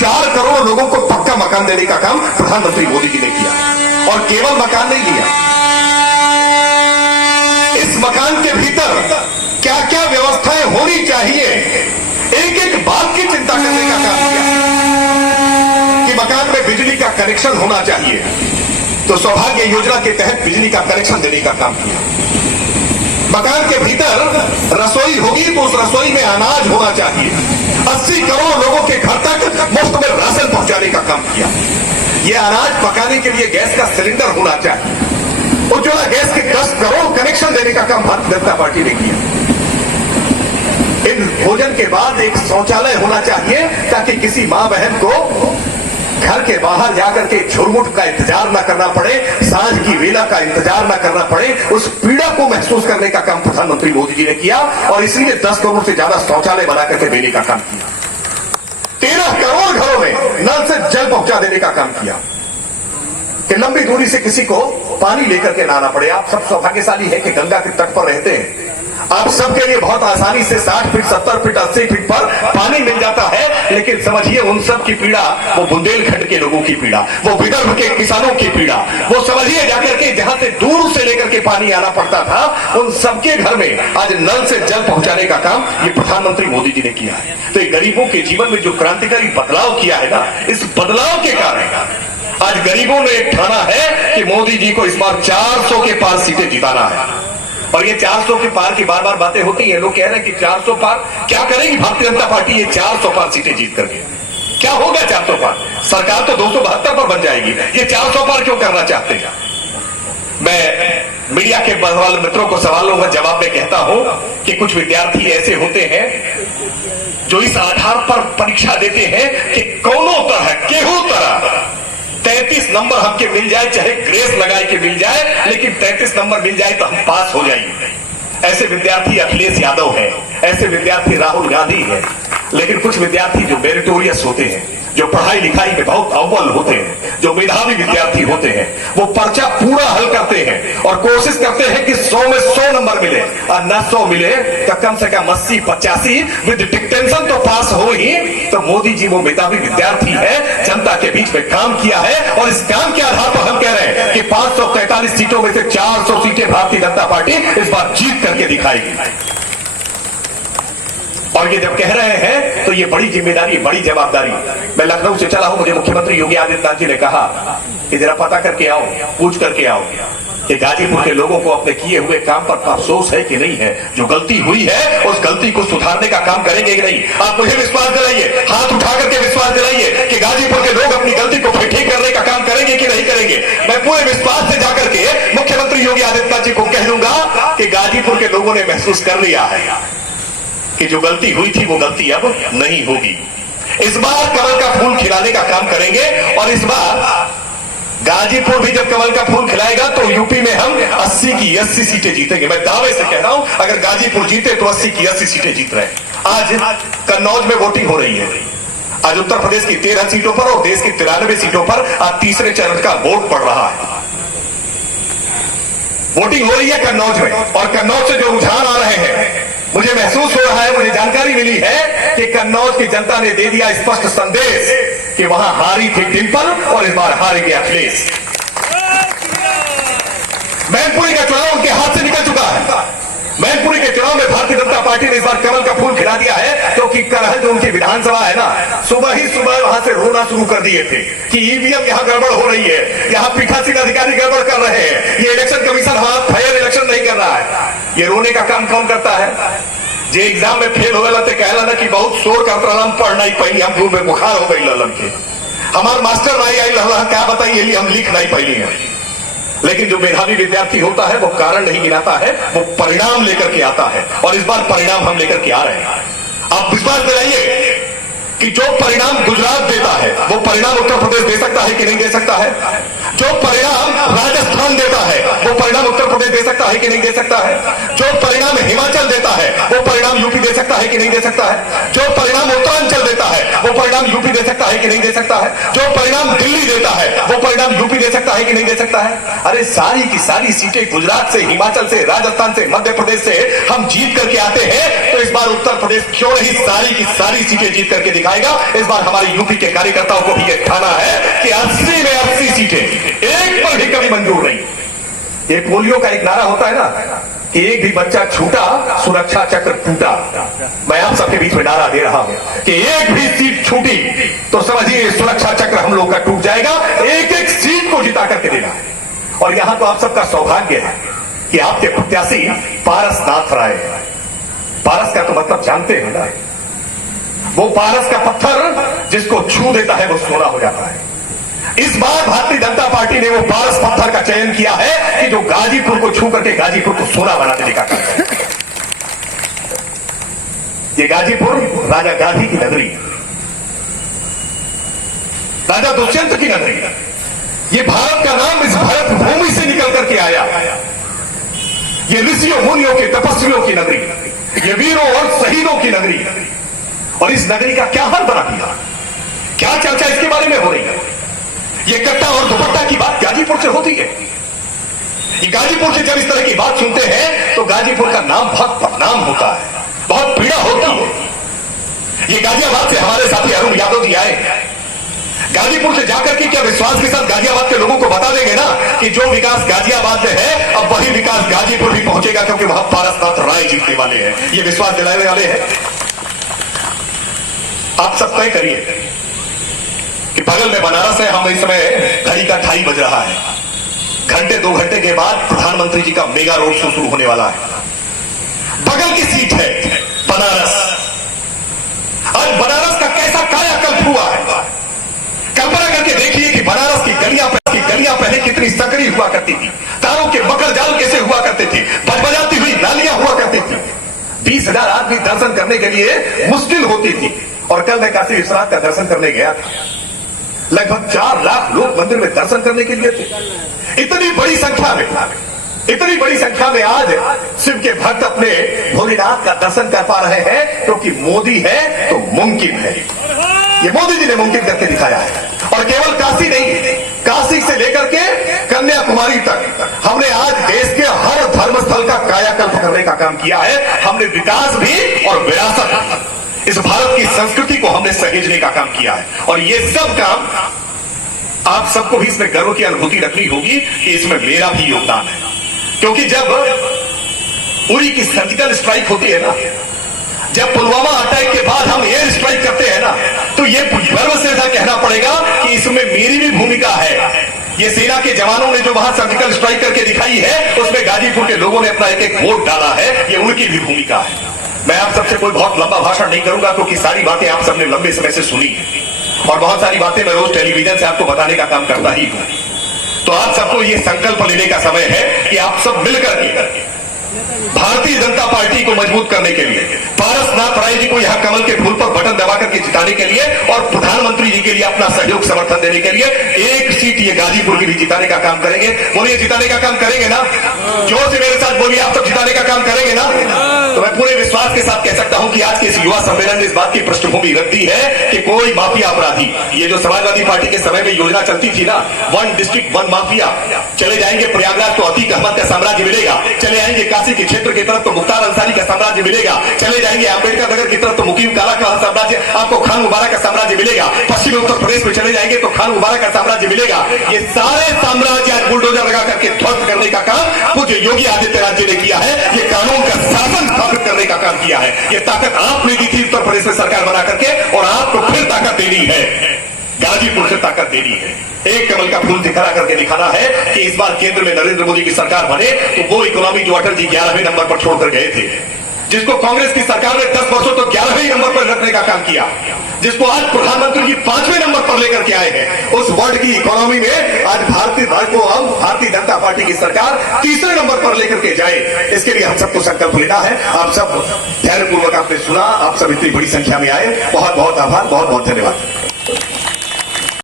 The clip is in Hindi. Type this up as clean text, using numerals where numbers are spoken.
4 करोड़ लोगों को पक्का मकान देने का काम प्रधानमंत्री मोदी जी ने किया। और केवल मकान नहीं दिया, इस मकान के भीतर क्या क्या व्यवस्थाएं होनी चाहिए, एक एक बात की चिंता करने का काम किया। कि मकान में बिजली का कनेक्शन होना चाहिए, तो सौभाग्य योजना के तहत बिजली का कनेक्शन देने का काम किया। मकान के भीतर रसोई होगी तो उस रसोई में अनाज होना चाहिए। 80 करोड़ लोगों के घर तक मुफ्त में राशन पहुंचाने का काम किया। यह अनाज पकाने के लिए गैस का सिलेंडर होना चाहिए। उज्ज्वला गैस के 10 करोड़ कनेक्शन देने का काम भारतीय जनता पार्टी ने किया। इन भोजन के बाद एक शौचालय होना चाहिए ताकि किसी मां बहन को घर के बाहर जाकर के झुरमुट का इंतजार न करना पड़े, सांझ की वेला का इंतजार न करना पड़े, उस पीड़ा को महसूस करने का काम प्रधानमंत्री मोदी जी ने किया। और इसलिए 10 करोड़ से ज्यादा शौचालय बना करके देने का काम किया। 13 करोड़ घरों में नल से जल पहुंचा देने का काम किया कि लंबी दूरी से किसी को पानी लेकर के ना आना पड़े। आप सब सौभाग्यशाली है कि गंगा के तट पर रहते हैं। आप सबके लिए बहुत आसानी से 60 फीट 70 फीट 80 फीट पर पानी मिल जाता है। लेकिन समझिए उन सब की पीड़ा, वो बुंदेलखंड के लोगों की पीड़ा, वो विदर्भ के किसानों की पीड़ा, वो समझिए जाकर के जहां से दूर से लेकर के पानी आना पड़ता था, उन सबके घर में आज नल से जल पहुंचाने का काम ये प्रधानमंत्री मोदी जी ने किया है। तो ये गरीबों के जीवन में जो क्रांतिकारी बदलाव किया है ना, इस बदलाव के कारण आज गरीबों ने एक ठाना है कि मोदी जी को इस बार 400 के पार सीटें जिताना है। और ये 400 के पार की बार बार बातें होती हैं। लोग कह रहे हैं कि 400 पार क्या करेगी भारतीय जनता पार्टी ये 400 पार सीटें जीत करके? क्या होगा 400 पार? सरकार तो 272 पर बन जाएगी, ये 400 पार क्यों करना चाहते हैं? मैं मीडिया के मित्रों को सवालों का जवाब में कहता हूं कि कुछ विद्यार्थी ऐसे होते हैं जो इस आधार पर परीक्षा देते हैं कि कोनो तरह केहू तरह 33 नंबर हमके मिल जाए, चाहे ग्रेस लगाए के मिल जाए, लेकिन 33 नंबर मिल जाए तो हम पास हो जाएंगे। ऐसे विद्यार्थी अखिलेश यादव है, ऐसे विद्यार्थी राहुल गांधी है। लेकिन कुछ विद्यार्थी जो मेरिटोरियस होते हैं, जो पढ़ाई लिखाई में बहुत अव्वल होते हैं, जो मेधावी विद्यार्थी होते हैं, वो पर्चा पूरा हल करते हैं और कोशिश करते हैं कि 100 में 100 नंबर मिले, और न 100 मिले तो कम से कम 80-85 विद डिक्टेंशन तो पास हो ही। तो मोदी जी वो मेधावी विद्यार्थी है, जनता के बीच में काम किया है और इस काम के आधार पर हम कह रहे हैं कि 543 सीटों में से 400 सीटें भारतीय जनता पार्टी इस बार जीत करके दिखाएगी। और ये जब कह रहे हैं तो ये बड़ी जिम्मेदारी, बड़ी जवाबदारी। मैं लखनऊ से चला हूं, मुझे मुख्यमंत्री योगी आदित्यनाथ जी ने कहा कि जरा पता करके आओ, पूछ करके आओ कि गाजीपुर के लोगों को अपने किए हुए काम पर अफसोस है कि नहीं है। जो गलती हुई है उस गलती को सुधारने का काम करेंगे कि नहीं? आप मुझे विश्वास दिलाइए, हाथ उठा करके विश्वास दिलाइए कि गाजीपुर के लोग अपनी गलती को ठीक करने का काम करेंगे कि नहीं करेंगे। मैं पूरे विश्वास से जाकर के मुख्यमंत्री योगी आदित्यनाथ जी को कह दूंगा कि गाजीपुर के लोगों ने महसूस कर लिया है कि जो गलती हुई थी वो गलती अब नहीं होगी। इस बार कमल का फूल खिलाने का काम करेंगे और इस बार गाजीपुर भी जब कमल का फूल खिलाएगा तो यूपी में हम 80 की 80 सीटें जीतेंगे। मैं दावे से कह रहा हूं, अगर गाजीपुर जीते तो 80 की 80 सीटें जीत रहे हैं। आज कन्नौज में वोटिंग हो रही है। आज उत्तर प्रदेश की 13 सीटों पर और देश की 93 सीटों पर आज तीसरे चरण का वोट पड़ रहा है। वोटिंग हो रही है कन्नौज में और कन्नौज से जो रुझान आ रहे हैं, मुझे महसूस हो रहा है, मुझे जानकारी मिली है कि कन्नौज की जनता ने दे दिया स्पष्ट संदेश कि वहां हारी थी डिंपल और इस बार हारेंगे अखिलेश। मैनपुरी का चुनाव उनके हाथ से निकल चुका है। मैनपुरी के चुनाव में भारतीय जनता पार्टी ने इस बार कमल का फूल खिला दिया है, क्योंकि कल जो उनकी विधानसभा है ना, सुबह ही सुबह वहां से रोना शुरू कर दिए थे कि ईवीएम यहां गड़बड़ हो रही है, यहां पीठासीन अधिकारी गड़बड़ कर रहे हैं, ये इलेक्शन कमीशन हाथ फेयर इलेक्शन नहीं कर रहा है। ये रोने का काम कौन करता है? जे एग्जाम में फेल हो गया कहला ना कि बहुत शोर करता हम पढ़ नहीं पाई, हम रूम में बुखार हो गई ललन के, हमार मास्टर नहीं आई लहला, क्या बताइए हम लिख नहीं पाई है। लेकिन जो मेधावी विद्यार्थी होता है वो कारण नहीं गिनाता है, वो परिणाम लेकर के आता है और इस बार परिणाम हम लेकर के आ रहे हैं। आप विश्वास दिलाइए कि जो परिणाम गुजरात देता है वो परिणाम उत्तर प्रदेश दे सकता है कि नहीं दे सकता है? जो परिणाम राजस्थान देता है वो परिणाम उत्तर प्रदेश दे सकता है कि नहीं दे सकता है? जो परिणाम हिमाचल देता है वो परिणाम यूपी दे सकता है कि नहीं दे सकता है? जो परिणाम उत्तरांचल देता है वो परिणाम यूपी दे सकता है कि नहीं दे सकता है? जो परिणाम दिल्ली देता है वो परिणाम यूपी दे सकता है कि नहीं दे सकता है? अरे सारी की सारी सीटें गुजरात से, हिमाचल से, राजस्थान से, मध्य प्रदेश से हम जीत करके आते हैं, तो इस बार उत्तर प्रदेश क्यों नहीं सारी की सारी सीटें जीत करके दिखा दिखाएगा। इस बार हमारे यूपी के कार्यकर्ताओं को भी यह ठाना है कि 80 में 80 सीटें, एक पर भी कभी मंजूर नहीं। ये पोलियो का एक नारा होता है ना कि एक भी बच्चा छूटा सुरक्षा चक्र टूटा। मैं आप सबके बीच में नारा दे रहा हूं कि एक भी सीट छूटी तो समझिए सुरक्षा चक्र हम लोग का टूट जाएगा। एक एक सीट को जिता करके देना है। और यहां तो आप सबका सौभाग्य है कि आपके प्रत्याशी पारसनाथ राय। पारस का तो मतलब जानते हैं ना, वो पारस का पत्थर जिसको छू देता है वो सोना हो जाता है। इस बार भारतीय जनता पार्टी ने वो पारस पत्थर का चयन किया है कि जो गाजीपुर को छू करके गाजीपुर को सोना बना देने का काम है। ये गाजीपुर राजा गांधी की नगरी, राजा दुष्यंत की नगरी, ये भारत का नाम इस भारत भूमि से निकल करके आया। ये ऋषियों मुनियों के तपस्वियों की नगरी, ये वीरों और शहीदों की नगरी। और इस नगरी का क्या हाल बना दिया, क्या चर्चा इसके बारे में हो रही है। ये कट्टा और दुपट्टा की बात गाजीपुर से होती है। ये गाजीपुर से जब इस तरह की बात सुनते हैं तो गाजीपुर का नाम बहुत बदनाम होता है, बहुत पीड़ा होती है। ये गाजियाबाद से हमारे साथी अरुण यादव जी आए। गाजीपुर से जाकर के क्या विश्वास के साथ गाजियाबाद के लोगों को बता देंगे ना कि जो विकास गाजियाबाद में है अब वही विकास गाजीपुर भी पहुंचेगा, क्योंकि वहां पारसनाथ राय जीतने वाले हैं। ये विश्वास दिलाने वाले हैं। आप सब तय करिए कि बगल में बनारस है, हम इस समय घड़ी का 2:30 बज रहा है। घंटे 2 घंटे के बाद प्रधानमंत्री जी का मेगा रोड शो शुरू होने वाला है। बगल की सीट है बनारस। आज बनारस का कैसा कायाकल्प हुआ है। कल्पना करके देखिए कि बनारस की गलियां पहले कितनी सकरी हुआ करती थी, तारों के मकर जाल कैसे हुआ करते थे, बजबजाती हुई नालियां हुआ करती थी। 20,000 आदमी दर्शन करने के लिए मुश्किल होती थी। और कल मैं काशी विश्वनाथ का दर्शन करने गया था। लगभग 4 लाख लोग मंदिर में दर्शन करने के लिए थे। इतनी बड़ी संख्या में आज शिव के भक्त अपने भोलेनाथ का दर्शन कर पा रहे हैं, क्योंकि मोदी है तो मुमकिन है। ये मोदी जी ने मुमकिन करके दिखाया है। और केवल काशी नहीं, काशी से लेकर के कन्याकुमारी तक हमने आज देश के हर धर्म स्थल का कायाकल्प करने का काम किया है। हमने विकास भी और विरासत, इस भारत की संस्कृति को हमने सहेजने का काम किया है। और ये सब काम आप सबको भी इसमें गर्व की अनुभूति रखनी होगी कि इसमें मेरा भी योगदान है। क्योंकि जब उरी की सर्जिकल स्ट्राइक होती है ना, जब पुलवामा अटैक के बाद हम एयर स्ट्राइक करते हैं ना, तो ये गर्व से ऐसा कहना पड़ेगा कि इसमें मेरी भी भूमिका है। ये सेना के जवानों ने जो वहां सर्जिकल स्ट्राइक करके दिखाई है, उसमें गाजीपुर के लोगों ने अपना एक वोट डाला है। ये उनकी भी भूमिका है। मैं आप सबसे कोई बहुत लंबा भाषण नहीं करूंगा, क्योंकि सारी बातें आप सबने लंबे समय से सुनी और बहुत सारी बातें मैं रोज टेलीविजन से आपको बताने का काम करता ही हूं। तो आप सबको ये संकल्प लेने का समय है कि आप सब मिलकर के भारतीय जनता पार्टी को मजबूत करने के लिए, पारसनाथ राय जी को यहां कमल के फूल पर बटन दबा करके जिताने के लिए और प्रधानमंत्री जी के लिए अपना सहयोग समर्थन देने के लिए एक सीट ये गाजीपुर की भी जिताने का काम करेंगे। बोलिए जिताने का काम करेंगे ना? जोर से मेरे साथ बोलिए, आप सब जिताने का काम करेंगे ना? तो मैं पूरे विश्वास के साथ कह सकता हूं कि आज के इस युवा सम्मेलन में इस बात की पृष्ठभूमि रख दी है कि कोई माफिया अपराधी, ये जो समाजवादी पार्टी के समय में योजना चलती थी ना, 1 डिस्ट्रिक्ट 1 माफिया, चले जाएंगे प्रयागराज तो अतीक अहमद का साम्राज्य मिलेगा, चले आएंगे काशी के क्षेत्र की तरफ तो मुख्तार अंसारी का साम्राज्य मिलेगा, चले जाएंगे अम्बेडकर नगर की तरफ तो मुकीम काला का साम्राज्य, आपको खान मुबारक का साम्राज्य मिलेगा, पश्चिमी उत्तर प्रदेश में चले जाएंगे तो खान मुबारक का साम्राज्य मिलेगा। ये सारे साम्राज्य आज बुलडोजर लगा करके ध्वस्त करने का काम पूज्य योगी आदित्यनाथ जी ने किया है। ये कानून का शासन स्थापित करने का काम किया है। ये ताकत आपने दी थी उत्तर प्रदेश में सरकार बना करके, और आपको फिर ताकत देनी है, गाजीपुर से ताकत देनी है। एक कमल का फूल दिखा करके दिखाना है कि इस बार केंद्र में नरेंद्र मोदी की सरकार बने तो वो इकोनॉमी जो अटल जी 11वें नंबर पर छोड़कर गए थे, जिसको कांग्रेस की सरकार ने 10 वर्षों तो 11वें नंबर पर रखने का काम किया, जिसको आज प्रधानमंत्री जी 5वें नंबर पर लेकर के आए हैं, उस वर्ल्ड की इकोनॉमी में आज भारतीय जनता पार्टी की सरकार 3रे नंबर पर लेकर के जाए। इसके लिए हम सबको संकल्प लेना है। आप सब धैर्यपूर्वक आपने सुना, आप सब इतनी बड़ी संख्या में आए, बहुत बहुत आभार, बहुत बहुत धन्यवाद।